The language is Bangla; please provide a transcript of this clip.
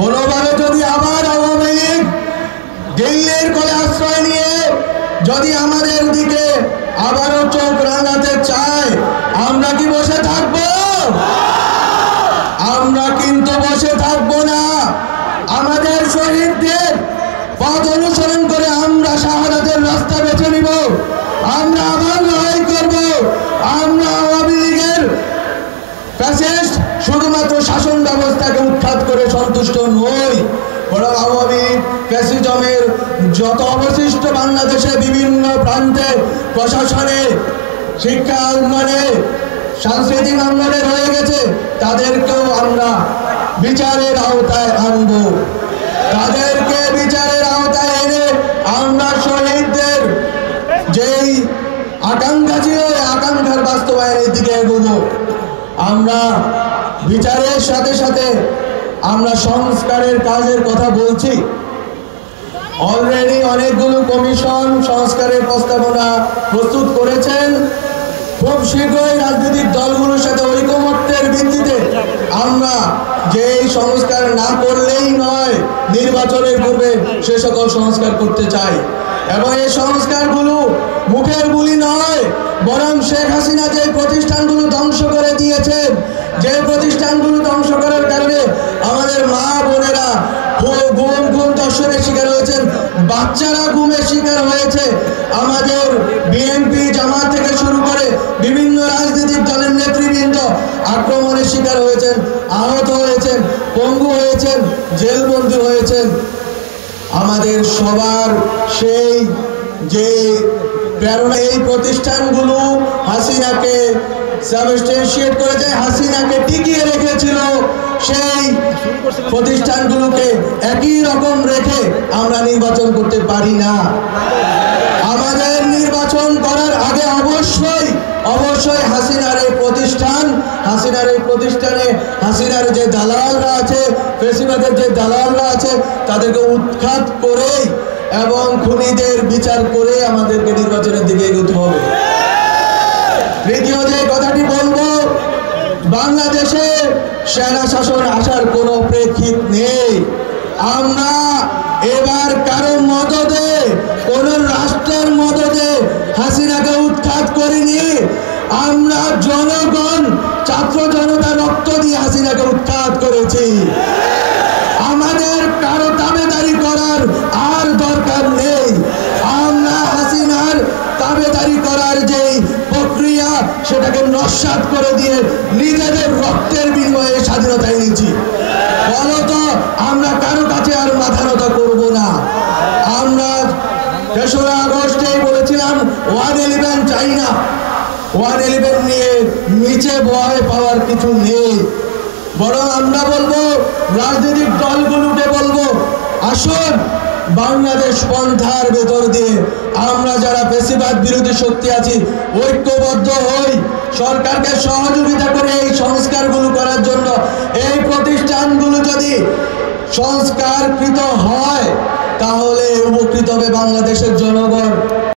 কোনোভাবে যদি আবার আওয়ামী লীগ দিল্লির কোলে আশ্রয় নিয়ে যদি আমাদের দিকে আবারও চোখ রাঙাতে চায়, আমরা কি বসে থাকব? আমরা কিন্তু বসে থাকবো না। আমাদের শহীদদের পথ অনুসরণ করে আমরা শাহাদাতের রাস্তা বেছে নিব। আমরা আবার লড়াই করব। আমরা আওয়ামী লীগের ফ্যাসিস্ট শুধুমাত্র শাসন ব্যবস্থাকে উৎখাত করে সন্তুষ্ট নই, বরং আওয়ামী লীগ ফ্যাসিজমের যত অবশিষ্ট বাংলাদেশে বিভিন্ন প্রান্তে প্রশাসনে, শিক্ষা অঙ্গনে, সাংস্কৃতিক অঙ্গনে রয়ে গেছে, তাদেরকেও আমরা বিচারের আওতায় আনব। তাদেরকে বিচারের আওতায় এনে আমরা শহীদদের যেই আকাঙ্ক্ষা ছিল, এই আকাঙ্ক্ষার বাস্তবায়নের দিকে এগোবো। আমরা বিচারের সাথে সাথে আমরা সংস্কারের কাজের কথা বলছি। অলরেডি অনেকগুলো কমিশন সংস্কারের প্রস্তাবনা প্রস্তুত করেছেন। খুব শীঘ্রই রাজনৈতিক দলগুলোর সাথে ঐকমত্যের ভিত্তিতে আমরা যে সংস্কার না করলেই নয়, নির্বাচনের পূর্বে সে সকল সংস্কার করতে চাই। এবং এই সংস্কারগুলো মুখের বুলি নয়, বরং শেখ হাসিনা যে প্রতিষ্ঠানগুলো ধ্বংস করে দিয়েছেন, যে প্রতিষ্ঠানগুলো ধ্বংস করার কারণে আমাদের মা বোনেরা গুম দর্শনের শিকার হয়েছেন, বাচ্চারা গুমের শিকার হয়েছে, আমাদের বিএনপি জামাত থেকে শুরু করে বিভিন্ন রাজনৈতিক দলের নেতৃবৃন্দ আক্রমণের শিকার হয়েছেন, আহত হয়েছেন, পঙ্গু হয়েছেন, জেলবন্দী হয়েছেন। আমাদের সবার সেই যে প্রেরণা, এই প্রতিষ্ঠানগুলো হাসিনাকে সাবস্টেনশিয়েট করেছে, হাসিনাকে টিকিয়ে রেখেছিল, সেই প্রতিষ্ঠানগুলোকে একই রকম রেখে আমরা নির্বাচন করতে পারি না। আমাদের নির্বাচন করার আগে অবশ্যই হাসিনার এই প্রতিষ্ঠানে হাসিনার যে দালালরা আছে, ফেসিবাদের যে দালালরা আছে, তাদেরকে উৎখাত করে এবং খুনিদের বিচার করে আমাদেরকে নির্বাচনের দিকে এগোতে হবে। তৃতীয় যে কথাটি বলবো, বাংলাদেশে সেনা শাসন আসার কোনো প্রেক্ষিত নেই। আমরা এবার কারো মদদে, কোন রাষ্ট্রের মদদে হাসিনাকে উৎখাত করিনি। আমরা জনগণ, ছাত্র জনতা রক্ত দিয়ে হাসিনাকে উৎখাত করেছি। আমাদের কারো দাবেদারি করার আর দরকার নেই। আমরা হাসিনার দাবেদারি করার যেই প্রক্রিয়া, সেটাকে নস্যাৎ করে দিয়ে নিজেদের রক্তের বিনিময়ে স্বাধীনতা এনেছি। ফলত আমরা কারো কাছে আর মাথা নত করবো না। আমরা 3রা আগস্টেই বলেছিলাম 111 চাই না। 111 নিয়ে নিচে ভয় পাওয়ার কিছু নেই, বরং আমরা বলবো, রাজনৈতিক দলগুলোকে বলবো, আসুন বাংলাদেশ পন্থার ভেতর দিয়ে আমরা যারা ফ্যাসিবাদ বিরোধী শক্তি আছি, ঐক্যবদ্ধ হই, সরকারকে সহযোগিতা করে এই সংস্কারগুলো করার জন্য। এই প্রতিষ্ঠানগুলো যদি সংস্কারকৃত হয়, তাহলে উপকৃত হবে বাংলাদেশের জনগণ।